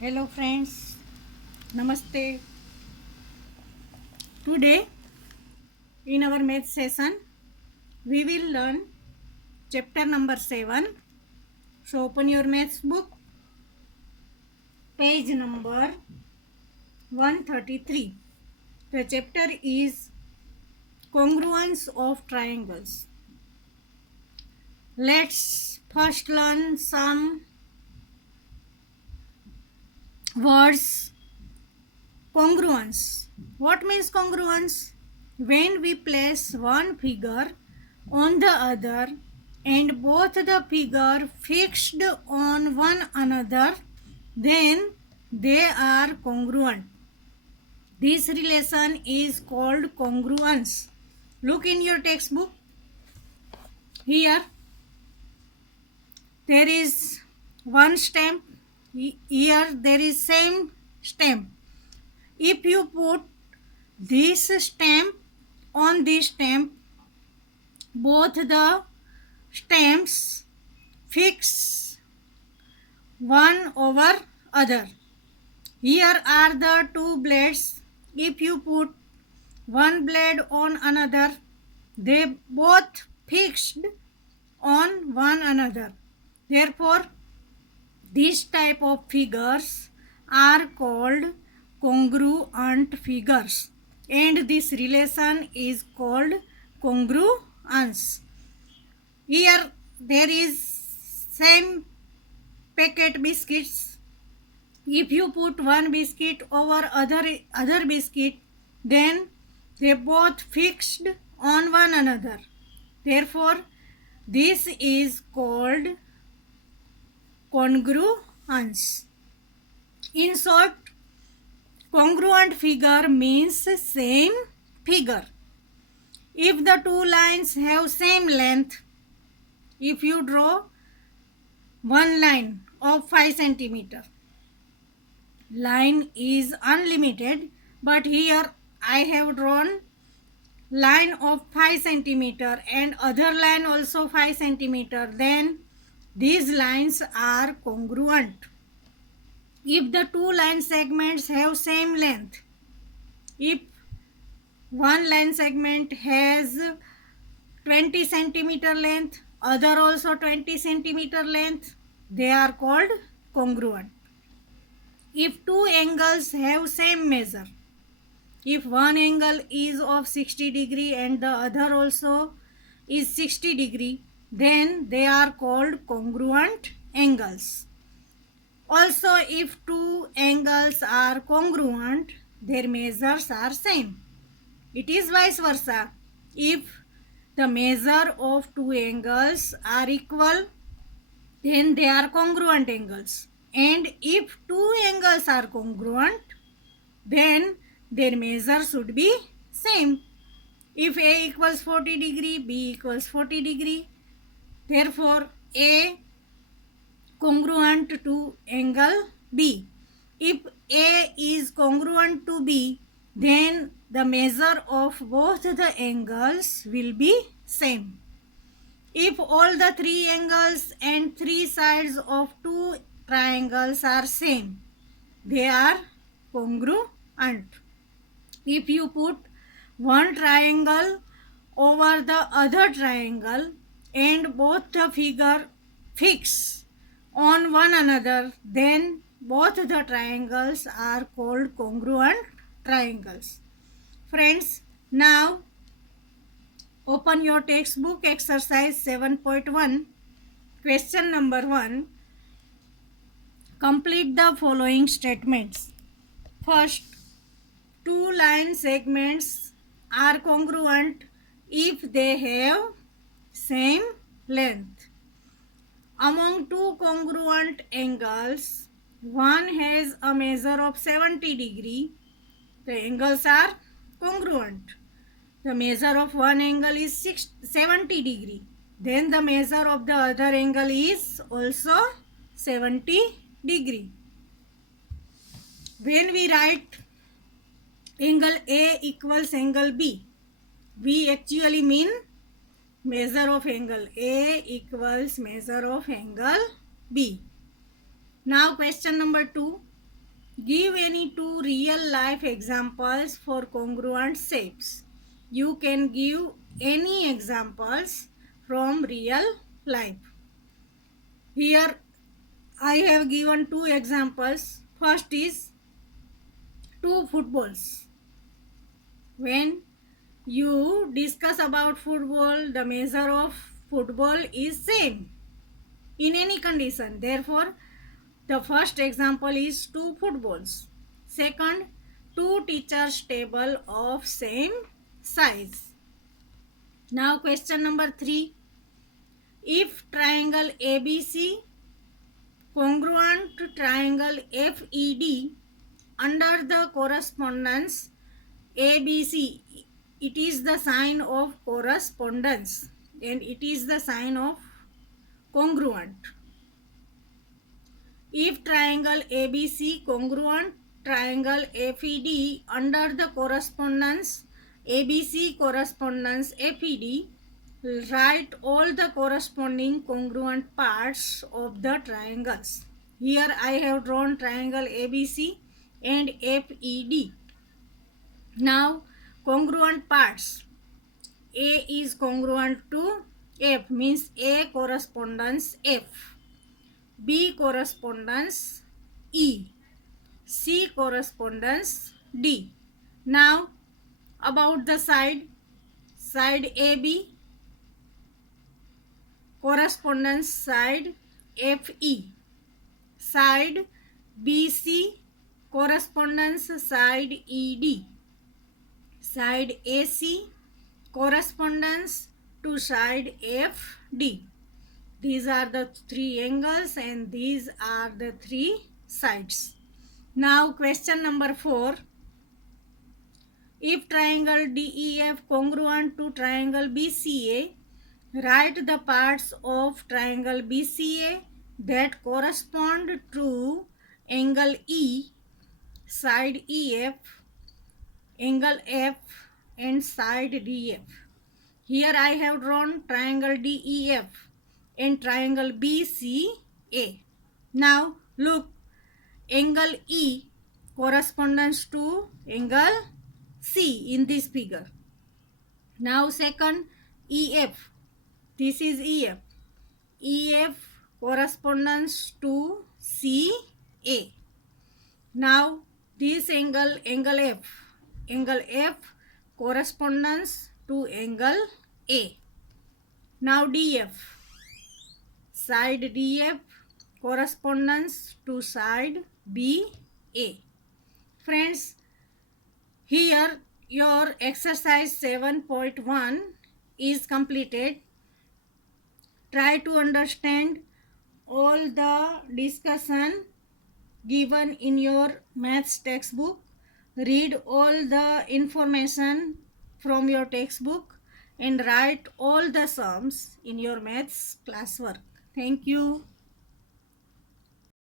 Hello friends, Namaste. Today in our math session we will learn chapter number 7. So open your maths book, page number 133. The chapter is congruence of triangles. Let's first learn some words. Congruence. What means congruence? When we place one figure on the other and both the figure fixed on one another, then they are congruent. This relation is called congruence. Look in your textbook. Here there is one stamp. Here there is same stamp. If you put this stamp on this stamp, both the stamps fix one over other. Here are the two blades. If you put one blade on another, they both fixed on one another. Therefore, this type of figures are called congruent figures, and this relation is called congruence. Here there is same packet biscuits. If you put one biscuit over other biscuit, then they both fixed on one another. Therefore, this is called congruence. In short, congruent figure means same figure. If the two lines have same length, if you draw one line of 5 centimeter, line is unlimited, but here I have drawn line of 5 centimeter and other line also 5 centimeter, then these lines are congruent. If the two line segments have same length, if one line segment has 20 centimeter length, other also 20 centimeter length, they are called congruent. If two angles have same measure, if one angle is of 60 degree and the other also is 60 degree, then they are called congruent angles. Also, if two angles are congruent, their measures are same. It is vice versa. If the measure of two angles are equal, then they are congruent angles. And if two angles are congruent, then their measure should be same. If A equals 40 degree, B equals 40 degree, therefore A congruent to angle B. If A is congruent to B, then the measure of both the angles will be same. If all the three angles and three sides of two triangles are same, they are congruent. If you put one triangle over the other triangle and both the figure fix on one another, then both the triangles are called congruent triangles. Friends, now open your textbook, exercise 7.1, question number 1. Complete the following statements. First, two line segments are congruent if they have same length. Among two congruent angles, one has a measure of 70 degree. The angles are congruent. The measure of one angle is 70 degree. Then the measure of the other angle is also 70 degree. When we write angle A equals angle B, we actually mean measure of angle A equals measure of angle B. Now question number 2. Give any two real life examples for congruent shapes. You can give any examples from real life. Here I have given two examples. First is two footballs. When you discuss about football, the measure of football is same in any condition. Therefore, the first example is two footballs. Second, two teachers' table of same size. Now question number 3. If triangle ABC congruent to triangle FED under the correspondence ABC, it is the sign of correspondence and it is the sign of congruent. If triangle ABC congruent triangle FED under the correspondence ABC correspondence FED, write all the corresponding congruent parts of the triangles. Here I have drawn triangle ABC and FED. Now congruent parts. A is congruent to F, means A correspondence F. B correspondence E. C correspondence D. Now about the side AB correspondence side FE, side BC correspondence side ED, side AC correspondence to side FD. These are the three angles and these are the three sides. Now question number 4. If triangle DEF congruent to triangle BCA, write the parts of triangle BCA that correspond to angle E, side EF, angle F and side DF. Here I have drawn triangle DEF and triangle BCA. Now look, angle E corresponds to angle C in this figure. Now second, EF, this is EF. EF corresponds to CA. Now this angle F. Angle F corresponds to angle A. Now DF. Side DF corresponds to side BA. Friends, here your exercise 7.1 is completed. Try to understand all the discussion given in your maths textbook. Read all the information from your textbook and write all the sums in your maths classwork. Thank you.